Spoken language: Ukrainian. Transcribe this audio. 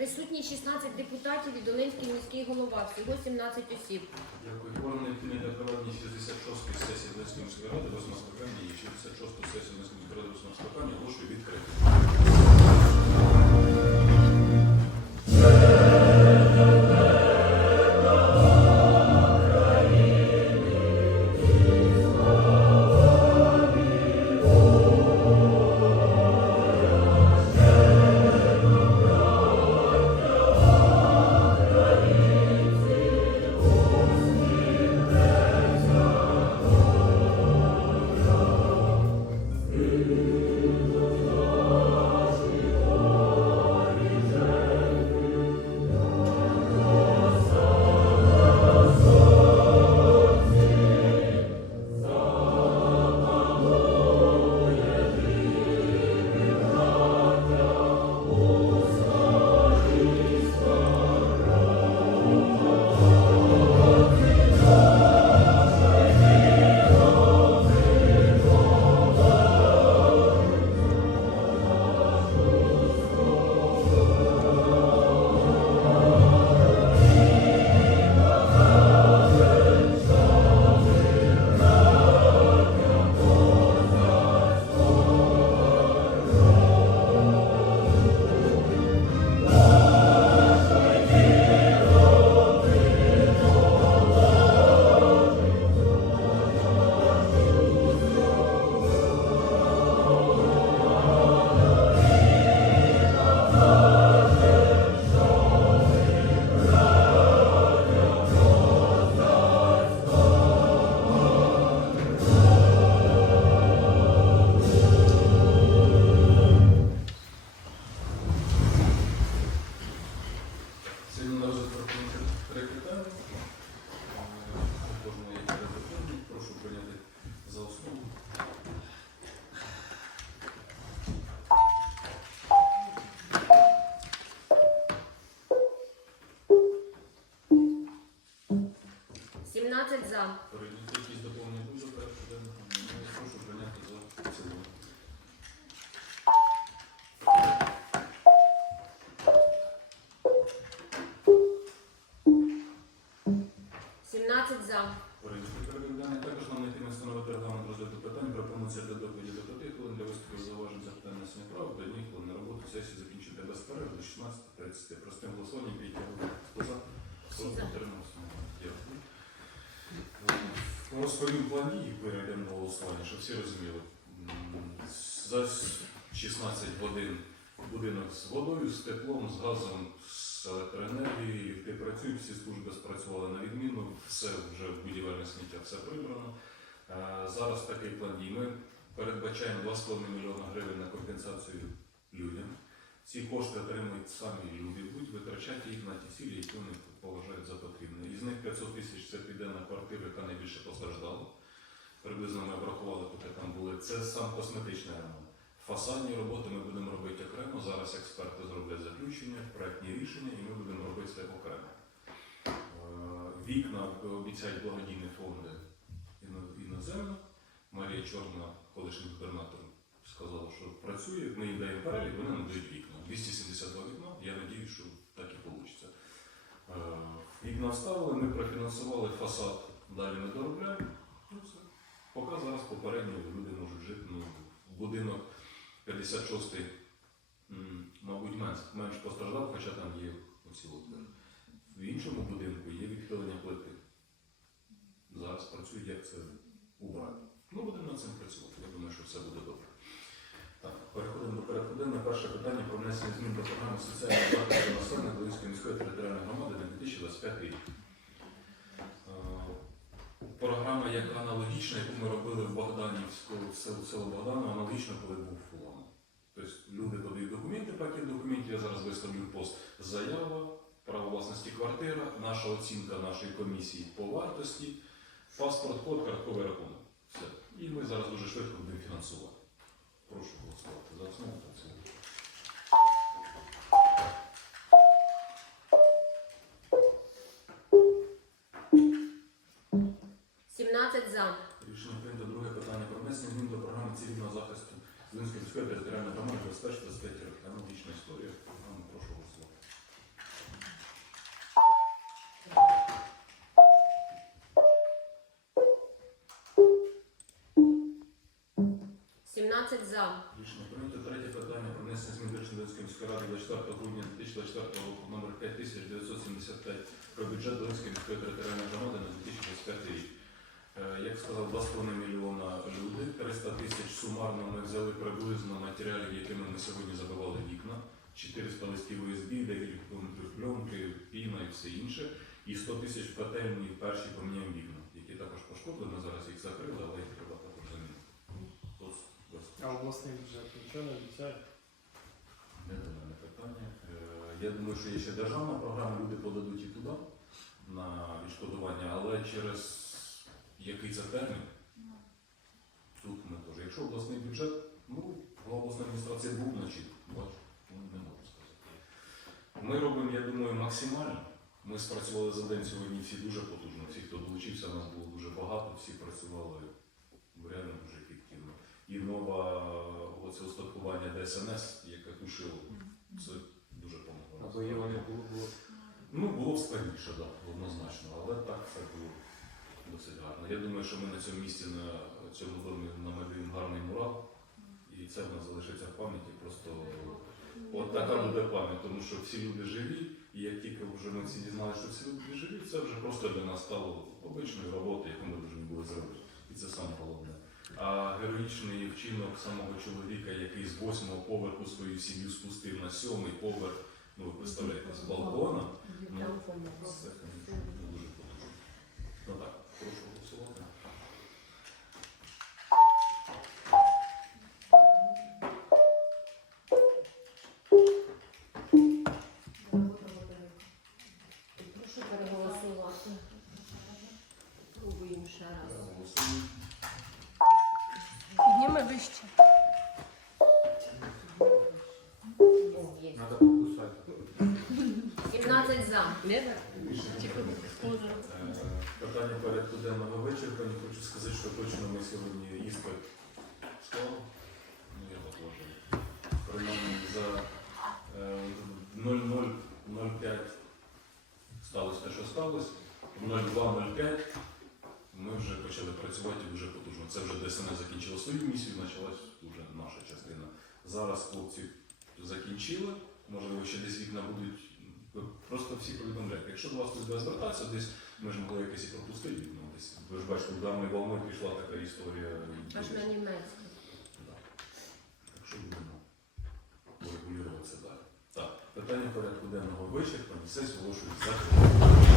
Присутні 16 депутатів і Долинський міський голова. Всього 17 осіб. Дякую. Форум необхідний для проведення 66-ї сесії Донецької міської ради, 8 скликання і 66-ї сесії Донецької міської ради, 8 скликання оголошую відкритим. 16.30. Простим голосуванням 5 хвилин. Хто за? Всі Проти за. утримався. Дякую. Е, Розповім план дій, перейдемо до голосування, щоб всі розуміли. За 16 годин будинок з водою, з теплом, з газом, з електроенергією, ліфти працюють, всі служби спрацювали на відміну, все вже в будівельне сміття, все прибрано. Е, Зараз такий план дій. Ми передбачаємо 2,5 мільйона гривень на компенсацію людям. Ці кошти отримують самі люди, будуть витрачати їх на ті цілі, які вони поважають за потрібне. Із них 500 тисяч це піде на квартиру, яка найбільше постраждала. Приблизно ми врахували, поки там були. Це сам косметичний ремонт. Фасадні роботи ми будемо робити окремо. Зараз експерти зроблять заключення, проектні рішення, і ми будемо робити це окремо. Е, Вікна обіцяють благодійні фонди іноземно. Марія Чорна, колишній губернатор, сказала, що працює. Ми їм даємо перелік, вони нам дають вікна. 272 вікна. Я сподіваюся, що так і вийде. Вікна вставили, ми профінансували фасад, далі ми доробляємо. Ну, все. Поки зараз попередньо люди можуть жити. Ну, будинок 56-й, мабуть, менш, менш постраждав, хоча там є оці от. В іншому будинку є відхилення плити. Зараз працюють, як це убрати. Ну, будемо над цим працювати. Я думаю, що все буде добре. Переходимо до порядку денного. Перше питання про внесення змін до програми соціального захисту населення Долинської міської територіальної громади на 2025 рік. Е, Програма як аналогічна, яку ми робили в Богданівську, в село, село Богданово, аналогічно, коли був фулон. Тобто люди подають документи, пакет документів, я зараз виставлю пост заява, право власності квартира, наша оцінка нашої комісії по вартості, паспорт, код, картковий рахунок. Все. І ми зараз дуже швидко будемо фінансувати. Прошу голосувати за основу та в цілому. – 17 за. Рішення прийнято друге питання про внесення змін до програми цивільного захисту Зеленської міської територіальної громади 21-25 років. Аналогічна історія. Програму прошу голосувати. За. Рішення прийнято. Третє питання про внесення змін до Чернівецької міської ради 24 грудня 2024 року номер 5975 про бюджет Долинської міської територіальної громади на 2025 рік. Е, Як сказав, 2,5 мільйона люди, 300 тисяч сумарно ми взяли приблизно матеріалів, якими ми сьогодні забивали вікна, 400 листів ОСБ, декілька кілометрів пленки, піна і все інше, і 100 тисяч в пательні перші поміняємо вікна, які також пошкодили, ми зараз їх закрили, але їх А обласний бюджет нічого не обіцяє? Не мене питання. Е, Я думаю, що є ще державна програма, люди подадуть і туди на відшкодування, але через який це термін, тут ми теж. Якщо обласний бюджет, ну, голова обласної адміністрації був вночі, бачу, ну, не можу сказати. Ми робимо, я думаю, максимально. Ми спрацювали за день сьогодні всі дуже потужно. Всі, хто долучився, нас було дуже багато, всі працювали устаткування ДСНС, яке тушило, це дуже допомогло. Або його було, було. Ну, було б складніше, так, да, однозначно, але так це було досить гарно. Я думаю, що ми на цьому місці, на цьому домі намалюємо гарний мурал, і це в нас залишиться в пам'яті. Просто от така буде пам'ять, тому що всі люди живі, і як тільки вже ми всі дізналися, що всі люди живі, це вже просто для нас стало обичною роботою, яку ми повинні були зробити. І це саме головне. А героїчний вчинок самого чоловіка, який з восьмого поверху свою сім'ю спустив на сьомий поверх, ну ви представляєте, з балкона. Ну, Це, дуже потужно. Ну так, прошу голосувати. Прошу переголосувати. Пробуємо ще раз. Підніми вище. О, є. Покусати. 17 за. Е, Питання порядку денного вичерпані. Хочу сказати, що точно ми сьогодні іспит склали. Ну, я положив. Принаймні за е, 00.05 сталося те, що сталося. В 02.05 ми вже почали працювати дуже потужно. Це вже ДСНС закінчила свою місію, почалась вже наша частина. Зараз хлопці закінчили, можливо, ще десь вікна будуть. Просто всі повідомляють. Якщо до вас буде звертатися, десь ми ж могли якось і пропустити вікно. Десь ви ж бачите, ударною волною пішла така історія. Аж на німецьку. Так що будемо регулювати це далі. Так, питання порядку денного вичерпані, все оголошують закритим.